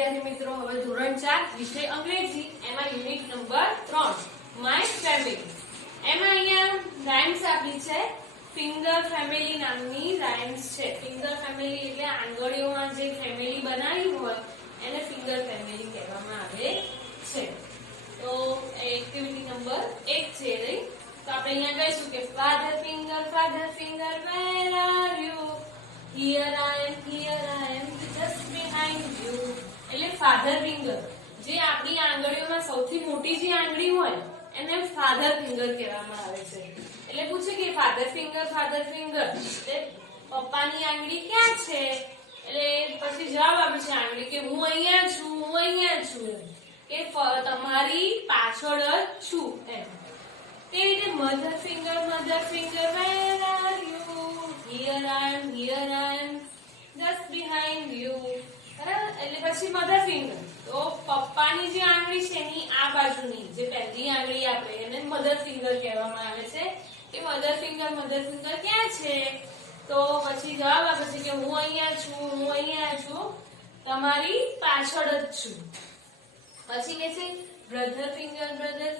વિદ્યાર્થી મિત્રો, હવે ધોરણ 4 વિષય અંગ્રેજી એમાં યુનિટ નંબર 3 માય ફેમિલી. એમાં અહીંયા રાઇમ્સ આપી છે. ફિંગર ફેમિલી નામની રાઇમ્સ છે. ફિંગર ફેમિલી એટલે આંગળીઓમાં જે ફેમિલી બનાવી હોય એને ફિંગર ફેમિલી કહેવામાં આવે છે. તો એક્ટિવિટી નંબર 1 છે રહી. તો આપણે અહીંયા કહીશું કે father finger where are you? Here I am, just behind you. એટલે ફાધર ફિંગર, જે આપણી આંગળીઓમાં સૌથી મોટી જે આંગળી હોય એને ફાધર ફિંગર કહેવામાં આવે છે. એટલે પૂછે કે ફાધર ફિંગર એટલે પપ્પાની આંગળી ક્યાં છે? એટલે પછી જવાબ આપે છે આંગળી કે હું અહીંયા છું, કે તમારી પાછળ જ છું એમ. તે રીતે mother finger where are you? Here I am, just behind you. બરાબર? એટલે પછી મધર ફિંગર, તો પપ્પાની જે આંગળી છે એની આ બાજુની જે પહેલી આંગળી આપણે એને મધર ફિંગર કહેવામાં આવે છે. કે મધર ફિંગર ક્યાં છે? તો પછી જવાબ આપે છે કે હું અહીંયા છું, તમારી પાછળ જ છું. પછી કે છે brother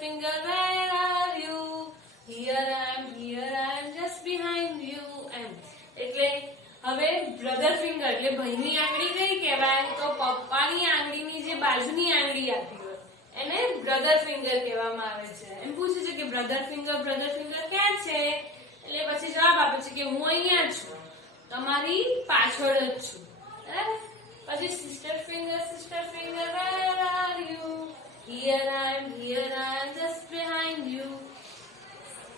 finger where are you? Here I am, just behind you. એટલે હવે બ્રધર ફિંગર એટલે ભાઈની આંગળી કઈ કહેવાય? તો પપ્પાની આંગળીની જે બાજુની આંગળી આપી હોય એને બ્રધર ફિંગર કહેવામાં આવે છે. એમ પૂછે છે કે બ્રધર ફિંગર ક્યાં છે? એટલે પછી જવાબ આપે છે કે હું અહીંયા છું, તમારી પાછળ જ છું. બરાબર? પછી sister finger where are you? Here I am, just behind you.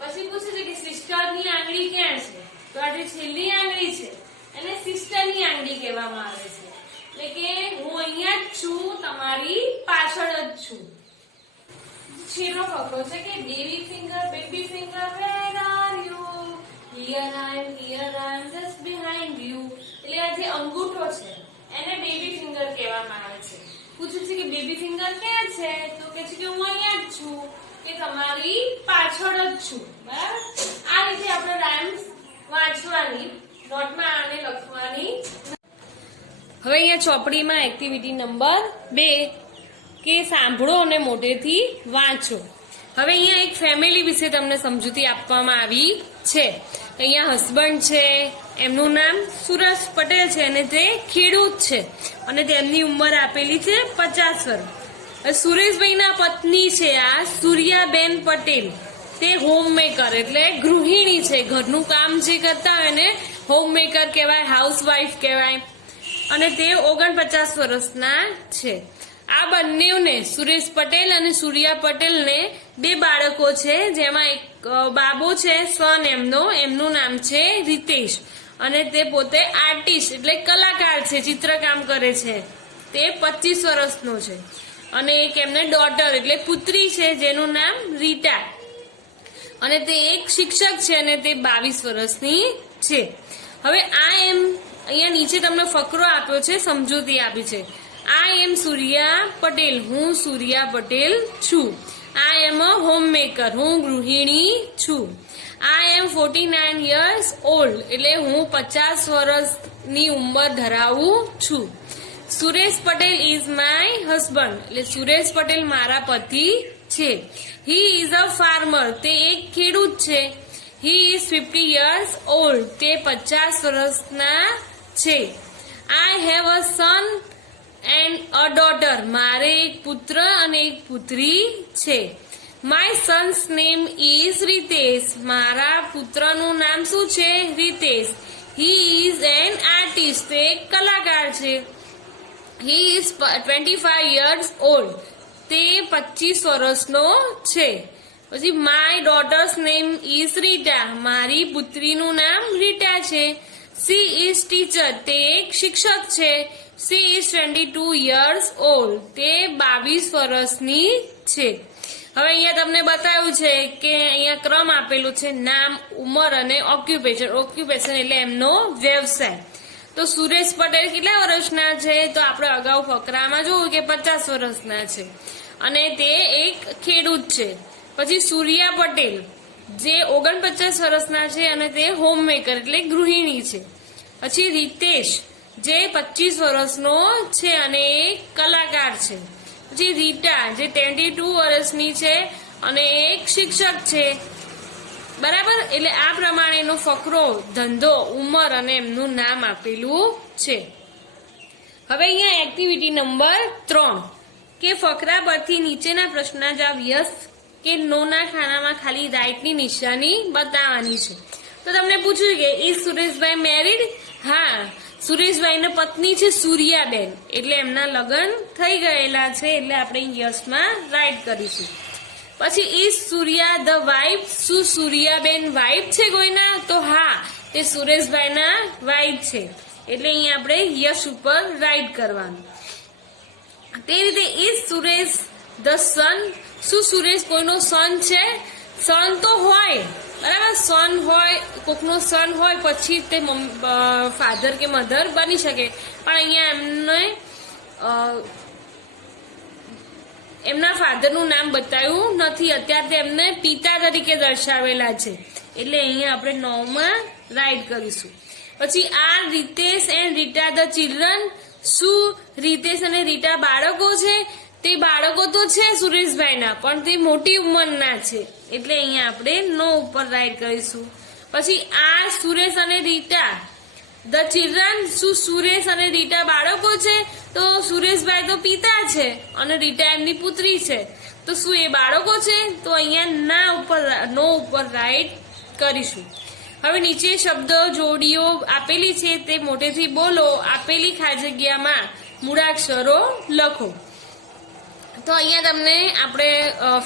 પછી પૂછે છે કે સિસ્ટરની આંગળી ક્યાં છે? તો આ જે છેલ્લી આંગળી છે એને સિસ્ટરની આંગળી કહેવામાં આવે છે. એટલે કે હું અહીંયા જ છું, તમારી પાછળ જ છું. છેલ્લો ફકરો છે કે baby finger where are you? Here I am, just behind you. એટલે આ જે અંગૂઠો છે એને બેબી ફિંગર કહેવામાં આવે છે. પૂછે છે કે બેબી ફિંગર ક્યાં છે? તો કે છે કે હું અહીંયા જ છું, કે તમારી પાછળ જ છું. બરાબર? આ રીતે આપણે રાઇમ્સ વાંચવાની, નોટમાં આને લખવાની. હવે અહીંયા ચોપડીમાં એક્ટિવિટી નંબર 2 કે સાંભળો અને મોઢેથી વાંચો. હવે અહીંયા એક ફેમિલી વિશે તમને સમજૂતી આપવામાં આવી છે. અહીંયા હસબન્ડ છે, એમનું નામ સુરેશ પટેલ છે અને તે ખેડૂત છે અને તેમની ઉંમર આપેલી છે 50 વર્ષ. સુરેશભાઈના પત્ની છે આ સૂર્યાબેન પટેલ, તે હોમમેકર એટલે ગૃહિણી છે. ઘરનું કામ જે કરતા હોય એને હોમમેકર કહેવાય, હાઉસવાઈફ કહેવાય. અને તે 49 વર્ષના છે. આ બંનેને સુરેશ પટેલ અને સૂર્યા પટેલને 2 બાળકો છે, જેમાં એક બાબો છે સન એમનું નામ છે રીતેશ અને તે પોતે આર્ટિસ્ટ એટલે કલાકાર છે, ચિત્રકામ કરે છે. તે 25 વર્ષનો છે. અને એક એમને ડોટર એટલે પુત્રી છે જેનું નામ રીટા અને તે એક શિક્ષક છે અને તે 22 વર્ષની છે. હવે અહીંયા નીચે તમને ફકરો આપ્યો છે, સમજૂતી આપી છે. આઈ એમ સૂર્યા પટેલ, હું સૂર્યા પટેલ છું. આઈ એમ અ હોમમેકર, હું ગૃહિણી છું. આઈ એમ 49 years old એટલે હું 50 વર્ષની ઉંમર ધરાવું છું. Suresh Patel is my husband એટલે સુરેશ પટેલ મારા પતિ છે. હી ઇઝ અ ફાર્મર તે એક ખેડૂત છે. હી ઇઝ 50 years old તે 50 વર્ષના છે. I have a son and a daughter મારે એક પુત્ર અને એક પુત્રી છે. My son's name is Ritesh મારા પુત્રનું નામ શું છે? Ritesh. He is an artist તે એક કલાકાર છે. હી ઇઝ 25 years old તે 25 વર્ષનો છે. પછી my daughter's name is Rita મારી પુત્રીનું નામ રીટા છે. સી ઇઝ ટીચર તે એક શિક્ષક છે. સી ઇઝ 22 years old તે 22 વર્ષની છે. હવે અહીંયા તમને બતાવ્યું છે કે અહીંયા ક્રમ આપેલું છે, નામ, ઉંમર અને ઓક્યુપેશન એટલે એમનો વ્યવસાય. તો સુરેશ પટેલ કેટલા વર્ષના છે? તો આપણે અગાઉ ફકરામાં જોયું કે 50 વર્ષના છે અને તે એક ખેડૂત છે. પછી સૂર્યા પટેલ જે 49 વર્ષના છે અને તે હોમમેકર એટલે ગૃહિણી છે. પછી રીતેશ જે 25 વર્ષનો છે અને એક કલાકાર છે. પછી રીટા જે 22 વર્ષની છે અને એક શિક્ષક છે. બરાબર, એટલે આ પ્રમાણેનો ફકરો, ધંધો, ઉંમર અને એમનું નામ આપેલું છે. હવે અહીંયા એક્ટિવિટી નંબર 3 કે ફકરા પરથી નીચેના પ્રશ્નના જવાબ યસ કે નો ના ખાનામાં ખાલી રાઈટની નિશાની બતાવવાની છે. તો તમને પૂછ્યું કે ઇઝ સુરેશભાઈ મેરીડ? હા, સુરેશભાઈના પત્ની છે સૂર્યાબેન, એટલે એમના લગ્ન થઈ ગયેલા છે, એટલે આપણે યસમાં રાઈટ કરીશું. પછી ઇઝ સૂર્યા ધ વાઇફ? શું સૂર્યાબેન વાઇફ છે કોઈના? તો હા, તે સુરેશભાઈના વાઇફ છે, એટલે અહીંયા આપણે યસ ઉપર રાઈટ કરવાનું. તે રીતે ઇઝ સુરેશ ધ સન? શું સુરેશ કોઈનો સન છે? સન તો હોય, બરાબર, સન હોય, કોકનો સન હોય પછી તે ફાધર કે મધર બની શકે, પણ અહીંયા એમને એમના ફાધરનું નામ બતાવ્યું નથી. અત્યારે તેમને પિતા તરીકે દર્શાવેલા છે, એટલે અહીંયા આપણે 9 માં રાઈટ કરીશું. પછી are Ritesh and Rita the children? શું રીતેશ અને રીટા બાળકો છે? તે બાળકો તો છે સુરેશભાઈના, પણ તે મોટી ઉંમરના છે, એટલે અહીંયા આપણે 9 ઉપર રાઈટ કરીશું. પછી આ સુરેશ અને રીટા ધ ચિલ્ડ્રન? શું સુરેશ અને રીટા બાળકો છે? તો સુરેશભાઈ તો પિતા છે અને રીટા એમની પુત્રી છે, તો શું એ બાળકો છે? તો અહીંયા 9 ઉપર રાઈટ કરીશું. હવે નીચે શબ્દ જોડીઓ આપેલી છે તે મોટેથી બોલો. આપેલી ખાલી જગ્યામાં મૂળાક્ષરો લખો. તો અહીંયા તમને આપણે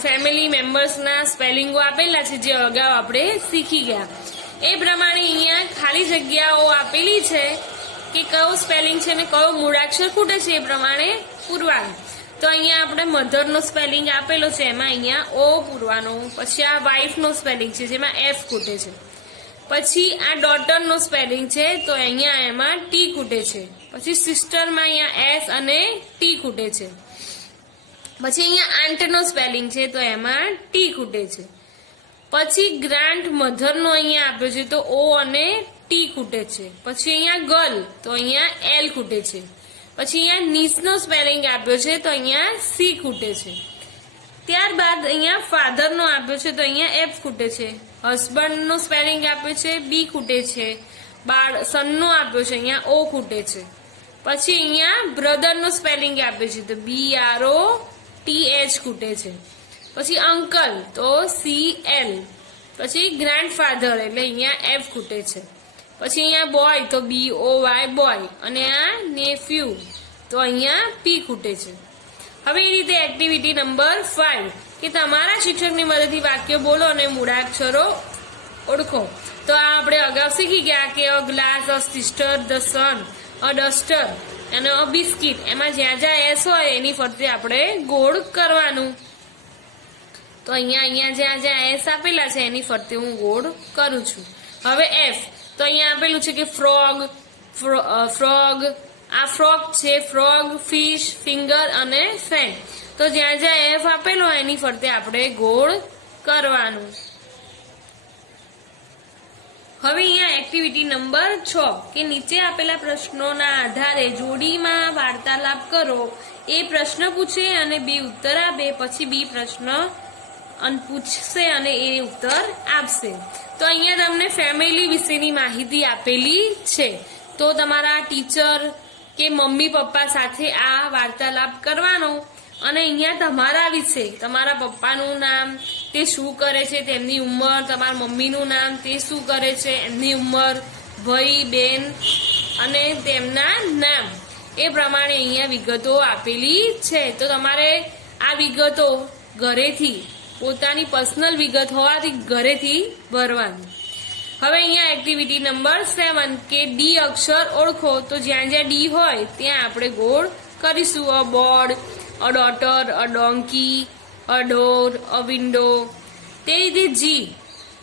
ફેમિલી મેમ્બર્સના સ્પેલિંગો આપેલા છે, જે અગાઉ આપણે શીખી ગયા. એ પ્રમાણે અહીંયા ખાલી જગ્યાઓ આપેલી છે કે કયો સ્પેલિંગ છે ને કયો મૂળાક્ષર ખૂટે છે, એ પ્રમાણે પૂરવાનું. તો અહીંયા આપણે મધરનો સ્પેલિંગ આપેલો છે, એમાં અહીંયા ઓ પૂરવાનો. પછી આ વાઇફનો સ્પેલિંગ છે, જેમાં એફ ખૂટે છે. પછી આ ડોટરનો સ્પેલિંગ છે, તો અહીંયા એમાં ટી ખૂટે છે. પછી સિસ્ટરમાં અહીંયા એસ અને ટી ખૂટે છે. પછી અહીંયા આંટનો સ્પેલિંગ છે, તો એમાં ટી ખૂટે છે. પછી ગ્રાન્ડ મધરનો અહીંયા આપ્યો છે, તો ઓ અને ટી ખૂટે છે. પછી અહીંયા ગર્લ, તો અહીંયા એલ ખૂટે છે. પછી અહીંયા નીસનો સ્પેલિંગ આપ્યો છે, તો અહીંયા સી ખૂટે છે. ત્યારબાદ અહીંયા ફાધરનો આપ્યો છે, તો અહીંયા એફ ખૂટે છે. હસબન્ડનો સ્પેલિંગ આપ્યો છે, બી ખૂટે છે. સનનો આપ્યો છે, અહીંયા ઓ ખૂટે છે. પછી અહીંયા બ્રધરનો સ્પેલિંગ આપ્યો છે, તો BROTH ખૂટે છે. પછી અંકલ, તો CL. પછી ગ્રાન્ડફાધર, એટલે અહીંયા એફ ખૂટે છે. પછી અહીંયા બોય, તો BOY બોય. અને આ નેફ્યુ, તો અહીંયા પી ખૂટે છે. હવે એ રીતે એક્ટિવિટી નંબર 5 કે તમારા શિક્ષકની મદદથી વાક્ય બોલો અને મૂળાક્ષરો ઓળખો. તો આ આપણે અગાઉ શીખી ગયા કે a glass, a sister, the sun, a duster અને અ બિસ્કિટ. એમાં જ્યાં જ્યાં એસ હોય એની ફરતે આપણે ગોળ કરવાનું. તો અહીંયા જ્યાં જ્યાં એસ આપેલા છે એની ફરતે હું ગોળ કરું છું. હવે એફ, તો અહીંયા આપેલું છે કે ફ્રોગ, આ ફ્રોગ છે, ફ્રોગ, ફિશ, ફિંગર અને ફેન. તો જ્યાં જ્યાં એફ આપેલો એની ફરતે આપણે ગોળ કરવાનું. હવે અહીંયા એક્ટિવિટી નંબર 6 કે નીચે આપેલા પ્રશ્નોના આધારે જોડીમાં વાર્તાલાપ કરો. એ પ્રશ્ન પૂછે અને બી ઉત્તર આપે. પછી બી પ્રશ્ન પૂછશે અને એ ઉત્તર આપશે. તો અહીંયા તમને ફેમિલી વિશેની માહિતી આપેલી છે. તો તમારા ટીચર કે મમ્મી પપ્પા સાથે આ વાર્તાલાપ કરવાનો અને અહીંયા તમારા વિશે, તમારા પપ્પાનું નામ, તે શું કરે છે, તેમની ઉંમર, તમારા મમ્મીનું નામ, તે શું કરે છે, એમની ઉંમર, ભાઈ બેન અને તેમના નામ, એ પ્રમાણે અહીંયા વિગતો આપેલી છે. તો તમારે આ વિગતો ઘરેથી, પોતાની પર્સનલ વિગત હોવાથી ઘરેથી ભરવાની. હવે અહીંયા એક્ટિવિટી નંબર 7 કે ડી અક્ષર ઓળખો. તો જ્યાં જ્યાં ડી હોય ત્યાં આપણે ગોળ કરીશું. A board, a daughter, a donkey, a door, a window. તે રીતે જી,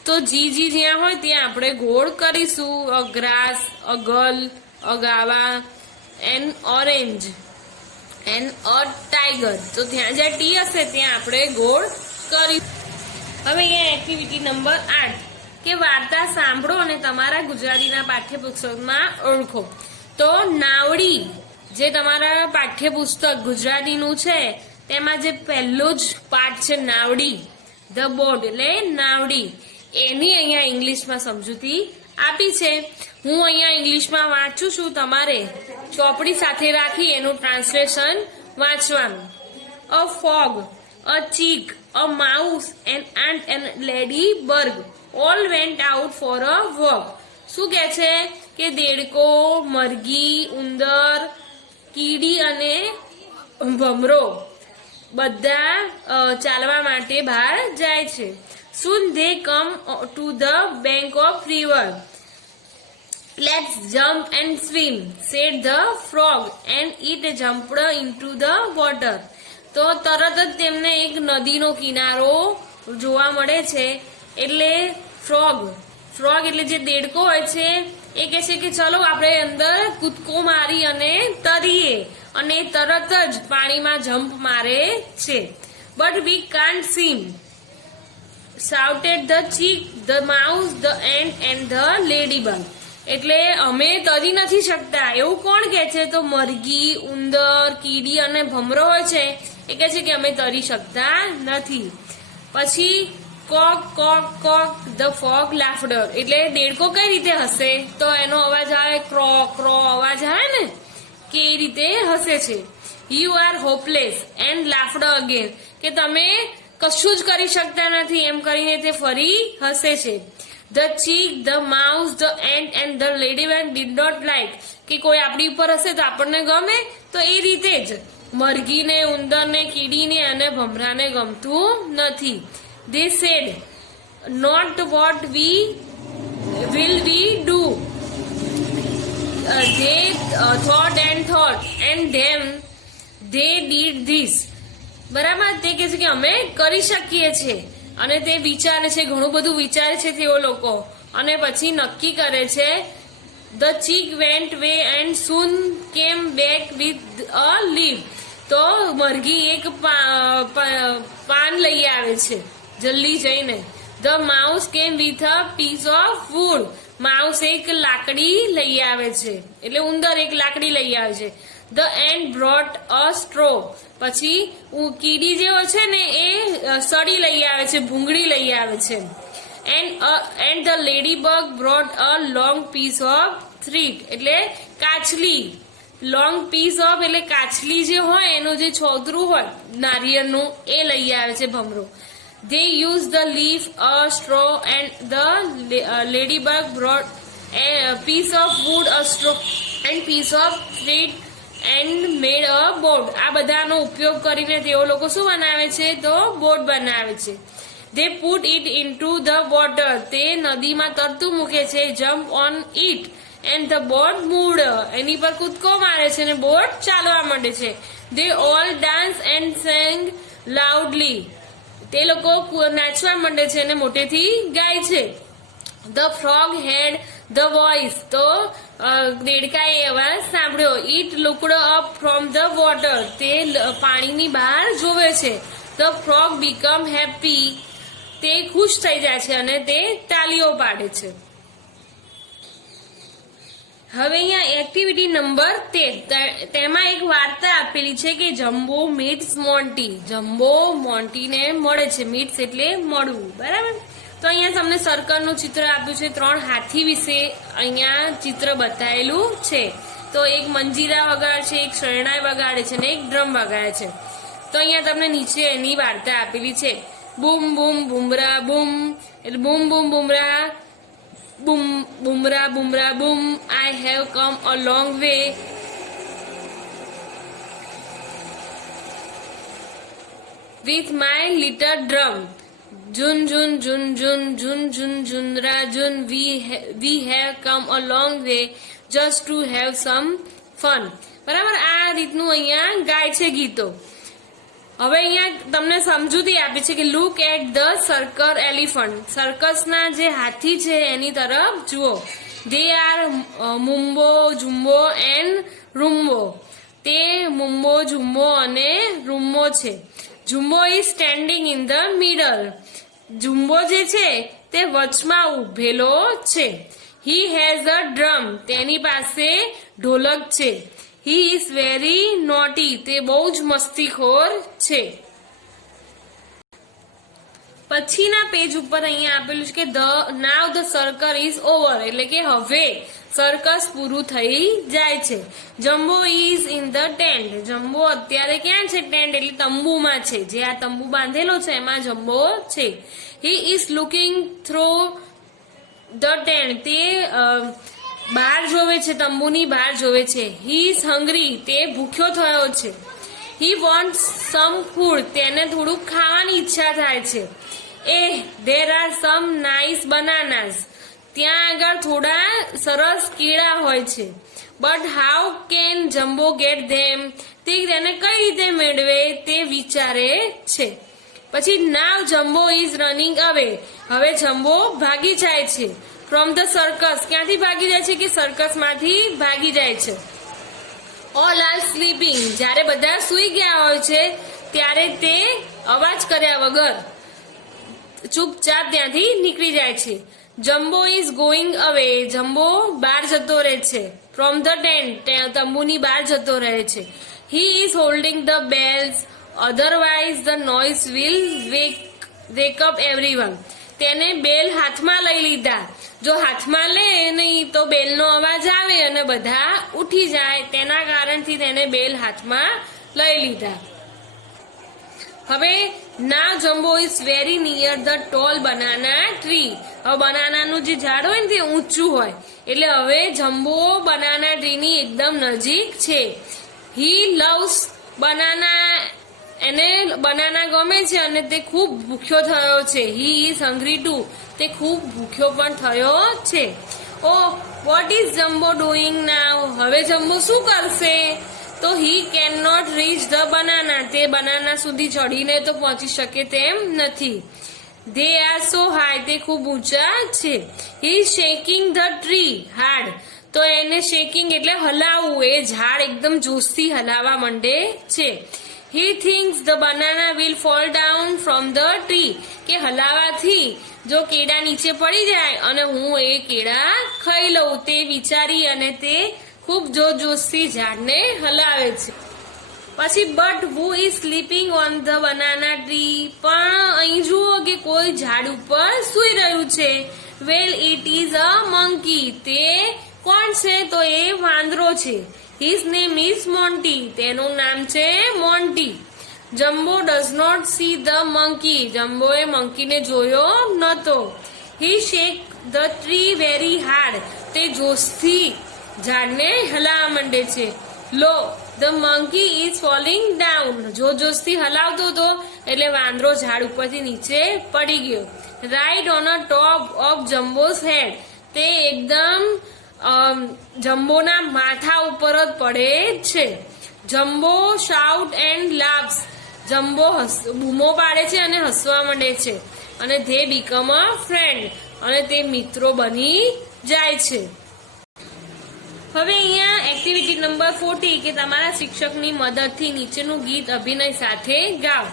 તો જી જ્યાં હોય ત્યાં આપણે ગોળ કરીશું. અ grass, a girl, a guava, an orange, an a tiger. તો ત્યાં જ્યાં ટી હશે ત્યાં આપણે ગોળ કરીશું. હવે અહીંયા એક્ટિવિટી નંબર 8 કે વાર્તા સાંભળો અને તમારા ગુજરાતીના પાઠ્યપુસ્તકમાં ઓળખો. તો નાવડી જે તમારા પાઠ્યપુસ્તક ગુજરાતીનું છે તેમાં જે પહેલો જ પાઠ છે નાવડી, ધ બોટ એટલે નાવડી, એની અહીંયા ઇંગ્લિશમાં સમજૂતી આપી છે. હું અહીંયા ઇંગ્લિશમાં વાંચું છું, તમારે ચોપડી સાથે રાખી એનું ટ્રાન્સલેશન વાંચવાનું. A fog, a cheek, a mouse, an ant and ladybird all went out for a walk. શું કહે છે કે દેડકો, મરઘી, ઉંદર, કીડી અને ભમરો બધા ચાલવા માટે બહાર જાય છે. Soon they come to the bank of river. Let's jump and swim, said the frog, and it jumped into the water. તો તરત જ તેમને એક નદીનો કિનારો જોવા મળે છે. એટલે ફ્રોગ એટલે જે દેડકો હોય છે એ કહે છે કે ચલો આપણે અંદર કૂદકો મારી અને તરીએ, અને તરત જ પાણીમાં જમ્પ મારે છે. But we can't swim, shouted the chick, the mouse, the ant and the ladybug. એટલે અમે તરી નથી શકતા એવું કોણ કહે છે? તો મરઘી, ઉંદર, કીડી અને ભમરો હોય છે એ કહે છે કે અમે તરી શકતા નથી. પછી કોક કોક કોક ધ ફોગ લાફ્ટર, એટલે દેડકો કઈ રીતે હસે? તો એનો અવાજ આવે ક્રો ક્રો અવાજ આવે ને, કે એ રીતે હસે છે. You are hopeless and laughter again, કે તમે કશું જ કરી શકતા નથી એમ કરીને તે ફરી હસે છે. The chick, the mouse, the ant and the ladybird did not like, કે કોઈ આપણી ઉપર હશે તો આપણને ગમે, તો એ રીતે જ મરઘીને, ઉંદરને, કીડીને અને ભમરાને ગમતું નથી. They said, not what we will we do. They thought and then they did this. બરાબર, તે કહે છે કે અમે કરી શકીએ છીએ, અને તે વિચારે છે, ઘણું બધું વિચારે છે તેઓ લોકો, અને પછી નક્કી કરે છે. The chick went away and soon came back with a leaf. તો મરઘી એક પાન લઈ આવે છે જલ્દી જઈને. The mouse came with a piece of wood, mouse એક લાકડી લઈ આવે છે, એટલે ઉંદર એક લાકડી લઈ આવે છે. The ant brought a straw, પછી કીડી જે હોય છે ને એ સળી લઈ આવે છે, ભૂંગળી લઈ આવે છે. And the ladybug brought a long piece of thread, એટલે કાચલી. લોંગ પીસ ઓફ એટલે કાચલી જે હોય એનું જે છોતરું હોય નારિયેળનું એ લઈ આવે છે ભમરો. They used the leaf, a straw, and the ladybug brought a piece of wood, a straw, and piece of thread, and made a boat. આ બધાનો ઉપયોગ કરીને તેઓ લોકો શું બનાવે છે? તો બોટ બનાવે છે. They put it into the water. તે નદીમાં તરતું મૂકે છે. Jump on it, and the boat moved. એની પર કૂદકો મારે છે અને બોટ ચાલવા માંડે છે. They all dance and sang loudly. તે લોકો નાચવા માંડે છે અને મોટેથી ગાય છે. The frog had the voice, તો દેડકાએ અવાજ સાંભળ્યો. It looked up from the water, તે પાણીની બહાર જોવે છે. ધ ફ્રોગ બીકમ હેપી, તે ખુશ થઈ જાય છે અને તે તાલીઓ પાડે છે. હવે અહીંયા એક્ટિવિટી નંબર 13, તેમાં એક વાર્તા આપેલી છે કે જમ્બો મીટ્સ મોન્ટી. જમ્બો મોન્ટીને મળે છે. મીટ્સ એટલે મળવું, બરાબર. તો અહીંયા તમને સર્કલનું ચિત્ર આપ્યું છે. 3 હાથી વિશે અહીંયા ચિત્ર બતાવેલું છે. તો એક મંજીરા વગાડે છે, એક શરણાઈ વગાડે છે અને એક ડ્રમ વગાડે છે. તો અહીંયા તમને નીચે એની વાર્તા આપેલી છે. બૂમ બૂમ બુમરા બૂમ, એટલે બૂમ બૂમ Bumrah boom, boomra, boom, I have come a long way. With my little drum. Jun, jun, jun, jun, jun, jun, junra, jun, we have come a long way just to have some fun. બરાબર, આ રીતનું અહીંયા ગાય છે ગીતો. હવે અહીંયા તમને સમજૂતી આપી છે કે look at the circus elephant. સર્કસના જે હાથી છે એની તરફ જુઓ. They are Mumbo, Jumbo and Rumbo. તે મુમ્બો, જુમ્બો અને રૂમ્બો છે. Jumbo is standing in the middle. Jumbo જે છે તે વચમાં ઉભેલો છે. હી હેઝ અ ડ્રમ, તેની પાસે ઢોલક છે. હી ઇઝ વેરી નોટી, તે બહુ જ મસ્તીખોર છે. પછીના પેજ ઉપર અહીંયા આપેલું છે કે નાવ ધ સર્કસ ઇઝ ઓવર, એટલે કે હવે સર્કસ પૂરું થઈ જાય છે. Jumbo is in the tent, jumbo અત્યારે ક્યાં છે? ટેન્ટ એટલે તંબુમાં છે. જે આ તંબુ બાંધેલો છે એમાં જમ્બો છે. He is looking throw the tent, તે બહાર જોવે છે, તંબુની બહાર જોવે છે. હી ઇઝ હંગ્રી, તે ભૂખ્યો થયો છે. હી વોન્ટ્સ સમ ફૂડ, તેને થોડુંક ખાવાની ઈચ્છા થાય છે. There are some nice bananas, ત્યાં આગળ થોડા સરસ કેળા હોય છે. But how can Jumbo get them, તે તેને કઈ રીતે મેળવે તે વિચારે છે. પછી નાવ જમ્બો ઇઝ રનિંગ અવે, હવે જમ્બો ભાગી જાય છે. ફ્રોમ ધ સર્કસ, ક્યાંથી ભાગી જાય છે? કે સર્કસ માંથી ભાગી જાય છે. ઓલ આર સ્લીપિંગ, જ્યારે બધા સૂઈ ગયા હોય છે ત્યારે તે અવાજ કર્યા વગર ચૂપચાપ ત્યાંથી નીકળી જાય છે. જમ્બો ઇઝ ગોઈંગ અવે, જમ્બો બહાર જતો રહે છે. ફ્રોમ ધ ટેન્ટ, તંબુની બહાર જતો રહે છે. He is holding the bells, otherwise the noise will wake up everyone, તેને બેલ હાથમાં લઈ લીધા, જો હાથમાં લે નહીં તો બેલનો અવાજ આવે અને બધા ઉઠી જાય, તેના કારણથી તેને બેલ હાથમાં લઈ લીધા. હવે now Jumbo is very near the tall banana tree, હવે બનાનાનું જે ઝાડ હોય ને તે ઊંચું હોય એટલે હવે જમ્બો બનાના ટ્રીની એકદમ નજીક છે. હી લવ્સ બનાના, એને બનાના ગમે છે અને તે ખૂબ ભૂખ્યો થયો છે. હી ઇઝ હંગ્રી ટુ, તે ખૂબ ભૂખ્યો પણ થયો છે. Oh what is Jumbo doing now, હવે જમ્બો શું કરશે? તો he can not reach the banana, તે બનાના સુધી ચડીને તો પહોંચી શકે તેમ નથી. ધે આર સો હાઈ, તે ખૂબ ઊંચા છે. હી શેકિંગ ધ ટ્રી હાર્ડ, તો એને શેકિંગ એટલે હલાવવું, એ ઝાડ એકદમ જોશથી હલાવવા માંડે છે. He thinks the banana will fall down from the tree, કે હલાવાથી જો કેળા નીચે પડી જાય અને હું એ કેળા ખાઈ લઉં, તે વિચારી અને તે ખૂબ જોશથી ઝાડને હલાવે છે. પછી but who is sleeping on the banana tree, પણ અહીં જુઓ કે કોઈ ઝાડ ઉપર સૂઈ રહ્યું છે. વેલ ઇટ ઇઝ અ મંકી, તે કોણ છે? તો એ વાંદરો છે. હિઝ નેમ ઇઝ મોન્ટી, તેનું નામ છે Monty. Jumbo does not see the monkey, જમ્બોએ મંકીને જોયો નતો. He shake the tree very hard, તે જોશથી ઝાડને હલાવવા માંડે છે. Lo the monkey is falling down, જોશથી હલાવતો હતો એટલે વાંદરો ઝાડ ઉપરથી નીચે પડી ગયો. Right on a top of Jumbo's head, તે એકદમ જમ્બોના માથા ઉપર જ પડે છે. Jumbo shout and laughs, Jumbo બૂમો પાડે છે અને હસવા માંડે છે. અને ધે બીકમ અ ફ્રેન્ડ, અને તે મિત્રો બની જાય છે. હવે અહીંયા એક્ટિવિટી નંબર 40 કે તમારા શિક્ષકની મદદથી નીચેનું ગીત અભિનય સાથે ગાઓ.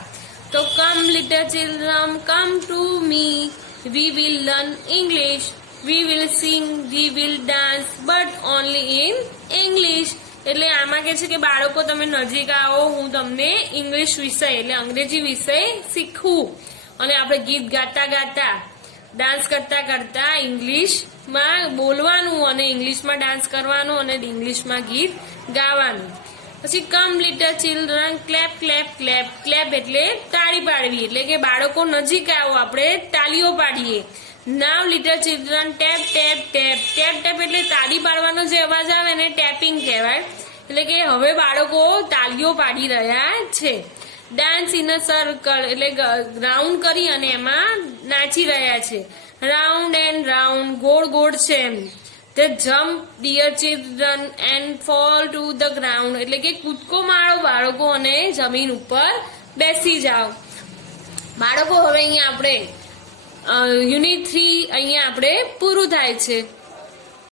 તો come little children come to me, we will learn English, we will sing, we will dance, but only in English. એટલે આમાં કે છે કે બાળકો તમે નજીક આવો, હું તમને ઇંગ્લિશ વિષય એટલે અંગ્રેજી વિષય શીખવું. અને આપણે ગીત ગાતા ગાતા, ડાન્સ કરતા કરતા ઇંગ્લિશમાં બોલવાનું અને ઇંગ્લિશમાં ડાન્સ કરવાનું અને ઇંગ્લિશમાં ગીત ગાવાનું. પછી come little children clap clap clap, clap એટલે તાળી પાડવી, એટલે કે બાળકો નજીક આવો આપણે તાળીઓ પાડીએ. Now little children tap tap tap, tap tap એટલે તાળી પાડવાનો જે અવાજ આવે એને ટેપિંગ કહેવાય. એટલે કે હવે બાળકો તાળીઓ પાડી રહ્યા છે. ડાન્સ ઇન અ સર્કલ એટલે રાઉન્ડ કરી અને એમાં નાચી રહ્યા છે. રાઉન્ડ એન્ડ રાઉન્ડ, ગોળ ગોળ છે એમ. The jump dear children and fall to the ground, એટલે કે કૂદકો મારો બાળકો અને જમીન ઉપર બેસી જાઓ. બાળકો હવે અહીંયા આપણે યુનિટ 3 અહીંયા આપણે પૂરું થાય છે.